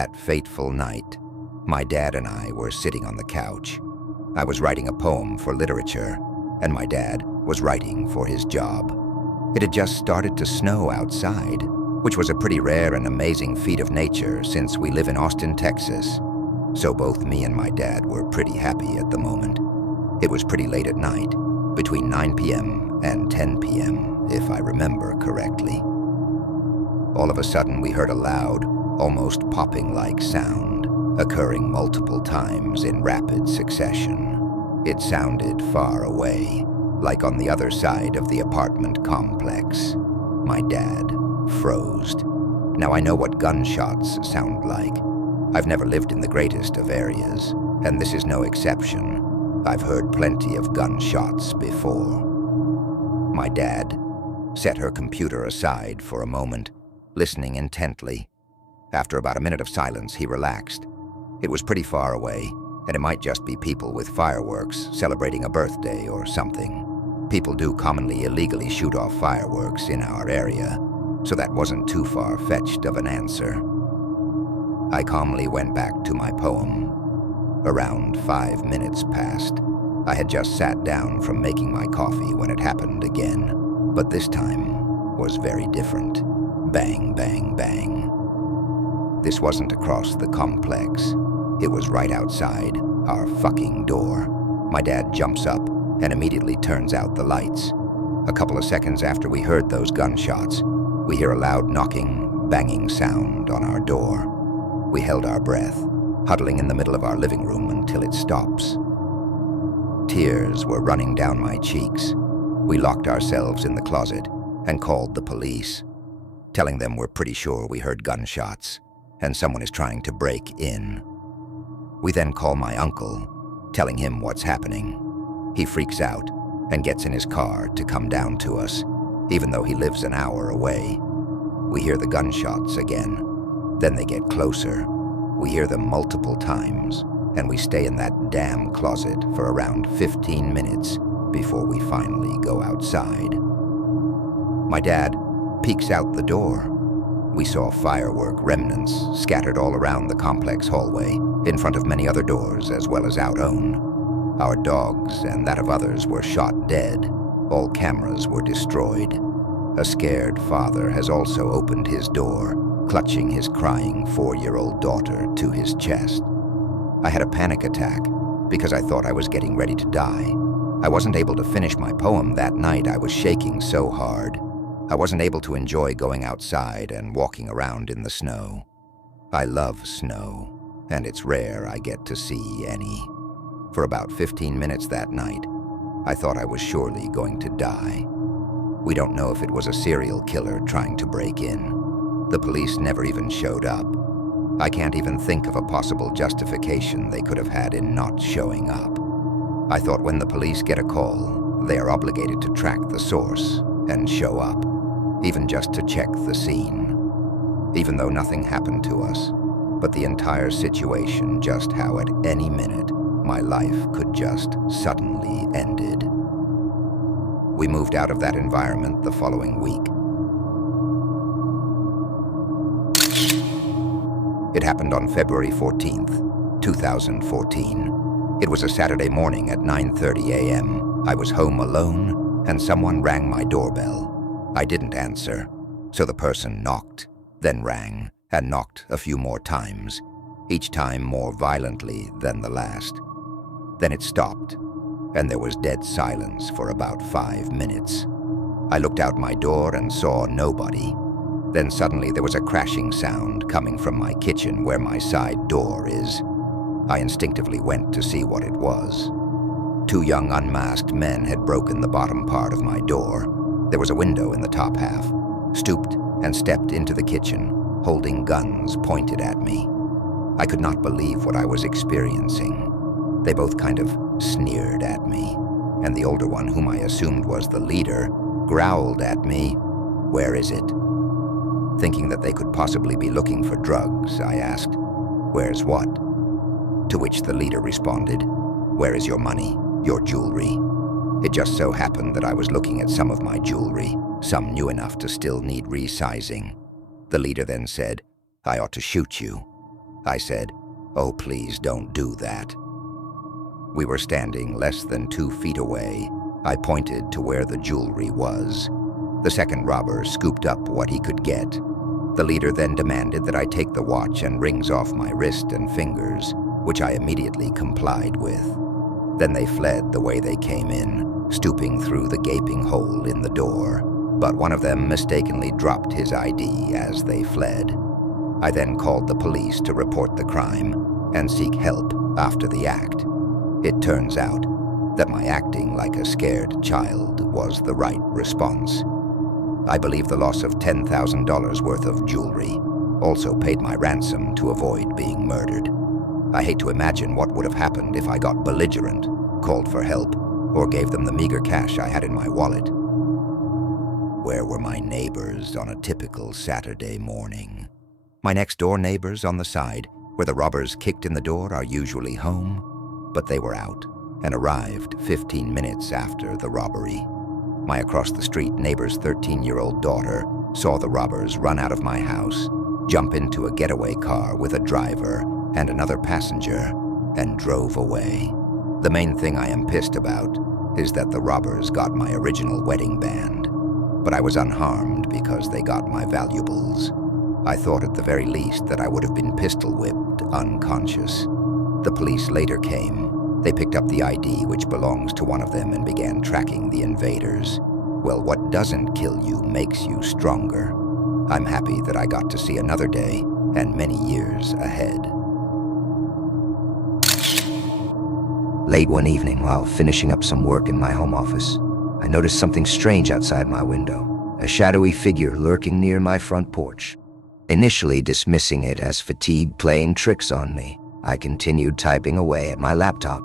That fateful night, my dad and I were sitting on the couch. I was writing a poem for literature, and my dad was writing for his job. It had just started to snow outside, which was a pretty rare and amazing feat of nature since we live in Austin, Texas. So both me and my dad were pretty happy at the moment. It was pretty late at night, between 9 p.m. and 10 p.m., if I remember correctly. All of a sudden, we heard a loud, almost popping-like sound, occurring multiple times in rapid succession. It sounded far away, like on the other side of the apartment complex. My dad froze. Now I know what gunshots sound like. I've never lived in the greatest of areas, and this is no exception. I've heard plenty of gunshots before. My dad set her computer aside for a moment, listening intently. After about a minute of silence, he relaxed. It was pretty far away, and it might just be people with fireworks celebrating a birthday or something. People do commonly illegally shoot off fireworks in our area, so that wasn't too far-fetched of an answer. I calmly went back to my poem. Around 5 minutes passed. I had just sat down from making my coffee when it happened again, but this time was very different. Bang, bang, bang. This wasn't across the complex. It was right outside our fucking door. My dad jumps up and immediately turns out the lights. A couple of seconds after we heard those gunshots, we hear a loud knocking, banging sound on our door. We held our breath, huddling in the middle of our living room until it stops. Tears were running down my cheeks. We locked ourselves in the closet and called the police, telling them we're pretty sure we heard gunshots and someone is trying to break in. We then call my uncle, telling him what's happening. He freaks out and gets in his car to come down to us, even though he lives an hour away. We hear the gunshots again. Then they get closer. We hear them multiple times, and we stay in that damn closet for around 15 minutes before we finally go outside. My dad peeks out the door. We saw firework remnants scattered all around the complex hallway, in front of many other doors as well as our own. Our dogs and that of others were shot dead. All cameras were destroyed. A scared father has also opened his door, clutching his crying 4-year-old daughter to his chest. I had a panic attack because I thought I was getting ready to die. I wasn't able to finish my poem that night. I was shaking so hard. I wasn't able to enjoy going outside and walking around in the snow. I love snow, and it's rare I get to see any. For about 15 minutes that night, I thought I was surely going to die. We don't know if it was a serial killer trying to break in. The police never even showed up. I can't even think of a possible justification they could have had in not showing up. I thought when the police get a call, they are obligated to track the source and show up, even just to check the scene. Even though nothing happened to us, but the entire situation, just how at any minute my life could just suddenly ended. We moved out of that environment the following week. It happened on February 14th, 2014. It was a Saturday morning at 9:30 a.m. I was home alone, and someone rang my doorbell. I didn't answer, so the person knocked, then rang, and knocked a few more times, each time more violently than the last. Then it stopped, and there was dead silence for about 5 minutes. I looked out my door and saw nobody. Then suddenly there was a crashing sound coming from my kitchen where my side door is. I instinctively went to see what it was. 2 young unmasked men had broken the bottom part of my door. There was a window in the top half, stooped and stepped into the kitchen, holding guns pointed at me. I could not believe what I was experiencing. They both kind of sneered at me, and the older one, whom I assumed was the leader, growled at me, "Where is it?" Thinking that they could possibly be looking for drugs, I asked, "Where's what?" To which the leader responded, "Where is your money, your jewelry?" It just so happened that I was looking at some of my jewelry, some new enough to still need resizing. The leader then said, "I ought to shoot you." I said, "Oh, please don't do that." We were standing less than 2 feet away. I pointed to where the jewelry was. The second robber scooped up what he could get. The leader then demanded that I take the watch and rings off my wrist and fingers, which I immediately complied with. Then they fled the way they came in, stooping through the gaping hole in the door, but one of them mistakenly dropped his ID as they fled. I then called the police to report the crime and seek help after the act. It turns out that my acting like a scared child was the right response. I believe the loss of $10,000 worth of jewelry also paid my ransom to avoid being murdered. I hate to imagine what would have happened if I got belligerent, called for help, or gave them the meager cash I had in my wallet. Where were my neighbors on a typical Saturday morning? My next-door neighbors on the side, where the robbers kicked in the door, are usually home, but they were out and arrived 15 minutes after the robbery. My across-the-street neighbor's 13-year-old daughter saw the robbers run out of my house, jump into a getaway car with a driver and another passenger, and drove away. The main thing I am pissed about is that the robbers got my original wedding band, but I was unharmed because they got my valuables. I thought at the very least that I would have been pistol-whipped unconscious. The police later came. They picked up the ID which belongs to one of them and began tracking the invaders. Well, what doesn't kill you makes you stronger. I'm happy that I got to see another day and many years ahead. Late one evening, while finishing up some work in my home office, I noticed something strange outside my window, a shadowy figure lurking near my front porch. Initially dismissing it as fatigue playing tricks on me, I continued typing away at my laptop.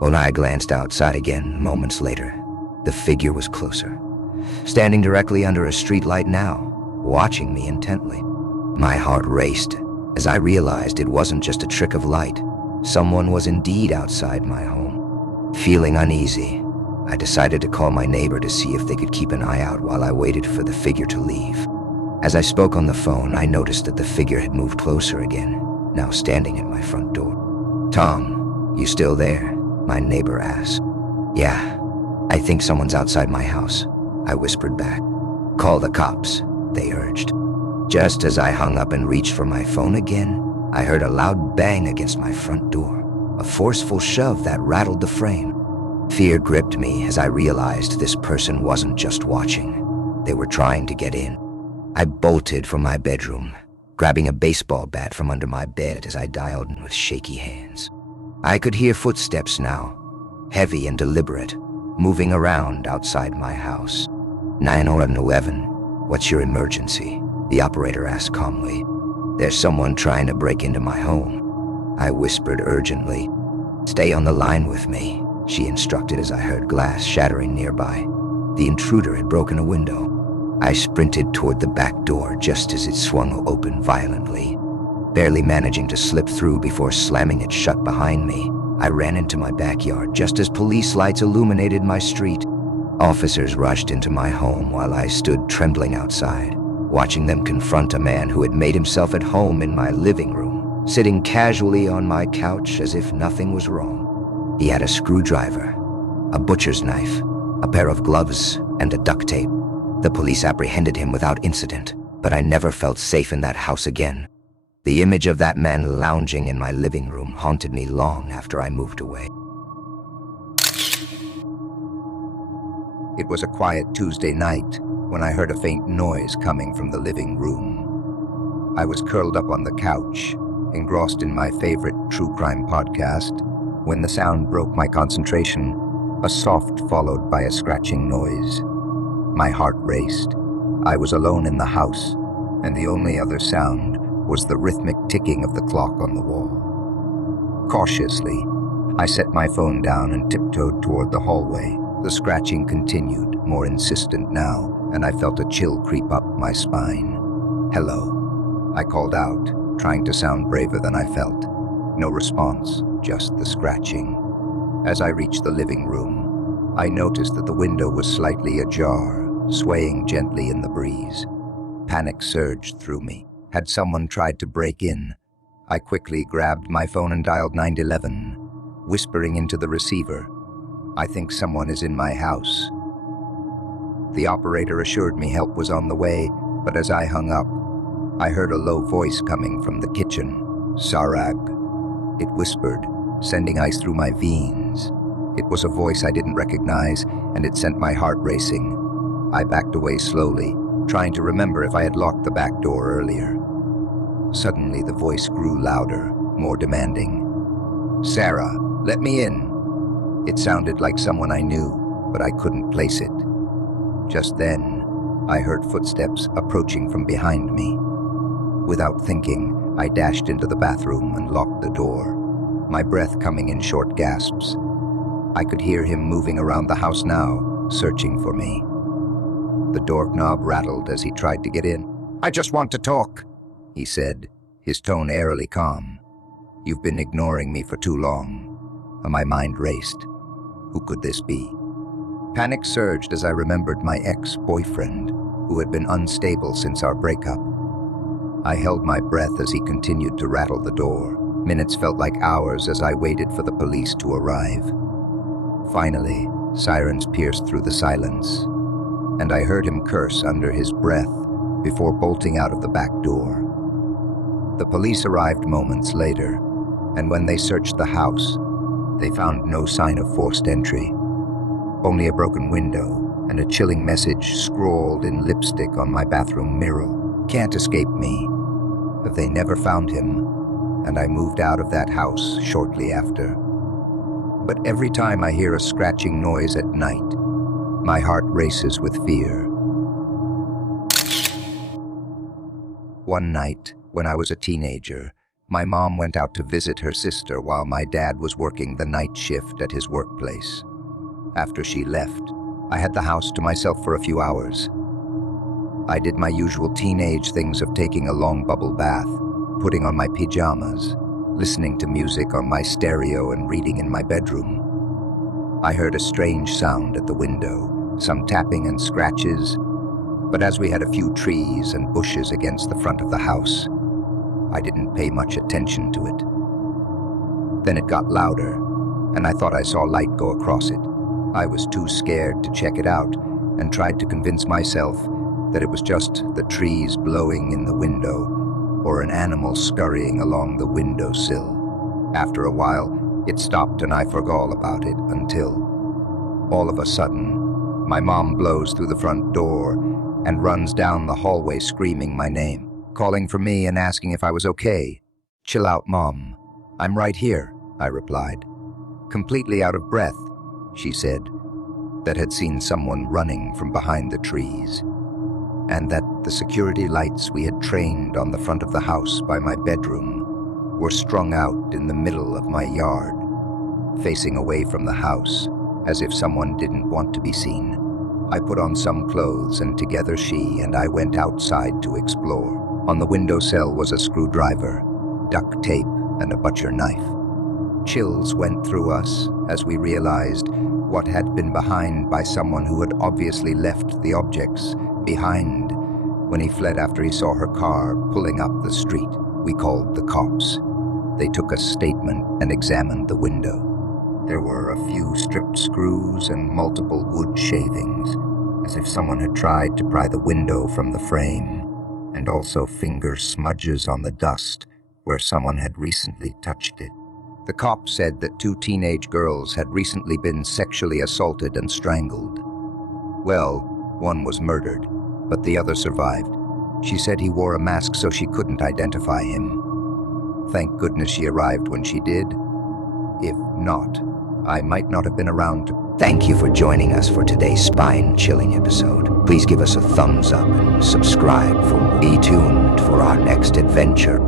When I glanced outside again moments later, the figure was closer, standing directly under a streetlight now, watching me intently. My heart raced as I realized it wasn't just a trick of light. Someone was indeed outside my home. Feeling uneasy, I decided to call my neighbor to see if they could keep an eye out while I waited for the figure to leave. As I spoke on the phone, I noticed that the figure had moved closer again, now standing at my front door. "Tom, you still there?" my neighbor asked. "Yeah, I think someone's outside my house," I whispered back. "Call the cops," they urged. Just as I hung up and reached for my phone again, I heard a loud bang against my front door, a forceful shove that rattled the frame. Fear gripped me as I realized this person wasn't just watching. They were trying to get in. I bolted from my bedroom, grabbing a baseball bat from under my bed as I dialed in with shaky hands. I could hear footsteps now, heavy and deliberate, moving around outside my house. 911, what's your emergency? The operator asked calmly. There's someone trying to break into my home, I whispered urgently. Stay on the line with me, she instructed as I heard glass shattering nearby. The intruder had broken a window. I sprinted toward the back door just as it swung open violently. Barely managing to slip through before slamming it shut behind me, I ran into my backyard just as police lights illuminated my street. Officers rushed into my home while I stood trembling outside, watching them confront a man who had made himself at home in my living room, sitting casually on my couch as if nothing was wrong. He had a screwdriver, a butcher's knife, a pair of gloves, and a duct tape. The police apprehended him without incident, but I never felt safe in that house again. The image of that man lounging in my living room haunted me long after I moved away. It was a quiet Tuesday night when I heard a faint noise coming from the living room. I was curled up on the couch, engrossed in my favorite true crime podcast, when the sound broke my concentration, a soft followed by a scratching noise. My heart raced. I was alone in the house, and the only other sound was the rhythmic ticking of the clock on the wall. Cautiously, I set my phone down and tiptoed toward the hallway. The scratching continued, more insistent now, and I felt a chill creep up my spine. "Hello," I called out, trying to sound braver than I felt. No response, just the scratching. As I reached the living room, I noticed that the window was slightly ajar, swaying gently in the breeze. Panic surged through me. Had someone tried to break in? I quickly grabbed my phone and dialed 911, whispering into the receiver, "I think someone is in my house." The operator assured me help was on the way, but as I hung up, I heard a low voice coming from the kitchen. "Sarag," it whispered, sending ice through my veins. It was a voice I didn't recognize, and it sent my heart racing. I backed away slowly, trying to remember if I had locked the back door earlier. Suddenly, the voice grew louder, more demanding. "Sarah, let me in." It sounded like someone I knew, but I couldn't place it. Just then, I heard footsteps approaching from behind me. Without thinking, I dashed into the bathroom and locked the door, my breath coming in short gasps. I could hear him moving around the house now, searching for me. The doorknob rattled as he tried to get in. "I just want to talk," he said, his tone airily calm. "You've been ignoring me for too long." My mind raced. Who could this be? Panic surged as I remembered my ex-boyfriend, who had been unstable since our breakup. I held my breath as he continued to rattle the door. Minutes felt like hours as I waited for the police to arrive. Finally, sirens pierced through the silence, and I heard him curse under his breath before bolting out of the back door. The police arrived moments later, and when they searched the house, they found no sign of forced entry, only a broken window and a chilling message scrawled in lipstick on my bathroom mirror. "Can't escape me." They never found him, and I moved out of that house shortly after. But every time I hear a scratching noise at night, my heart races with fear. One night, when I was a teenager, my mom went out to visit her sister while my dad was working the night shift at his workplace. After she left, I had the house to myself for a few hours. I did my usual teenage things of taking a long bubble bath, putting on my pajamas, listening to music on my stereo and reading in my bedroom. I heard a strange sound at the window, some tapping and scratches, but as we had a few trees and bushes against the front of the house, I didn't pay much attention to it. Then it got louder, and I thought I saw light go across it. I was too scared to check it out and tried to convince myself that it was just the trees blowing in the window or an animal scurrying along the windowsill. After a while, it stopped and I forgot all about it until, all of a sudden, my mom blows through the front door and runs down the hallway screaming my name, calling for me and asking if I was okay. "Chill out, Mom. I'm right here," I replied. Completely out of breath, she said, that had seen someone running from behind the trees, and that the security lights we had trained on the front of the house by my bedroom were strung out in the middle of my yard, facing away from the house, as if someone didn't want to be seen. I put on some clothes, and together she and I went outside to explore. On the windowsill was a screwdriver, duct tape, and a butcher knife. Chills went through us as we realized what had been behind by someone who had obviously left the objects behind when he fled after he saw her car pulling up the street. We called the cops. They took a statement and examined the window. There were a few stripped screws and multiple wood shavings, as if someone had tried to pry the window from the frame, and also finger smudges on the dust where someone had recently touched it. The cops said that 2 teenage girls had recently been sexually assaulted and strangled. Well, one was murdered, but the other survived. She said he wore a mask so she couldn't identify him. Thank goodness she arrived when she did. If not, I might not have been around to... Thank you for joining us for today's spine-chilling episode. Please give us a thumbs up and subscribe. Be tuned for our next adventure.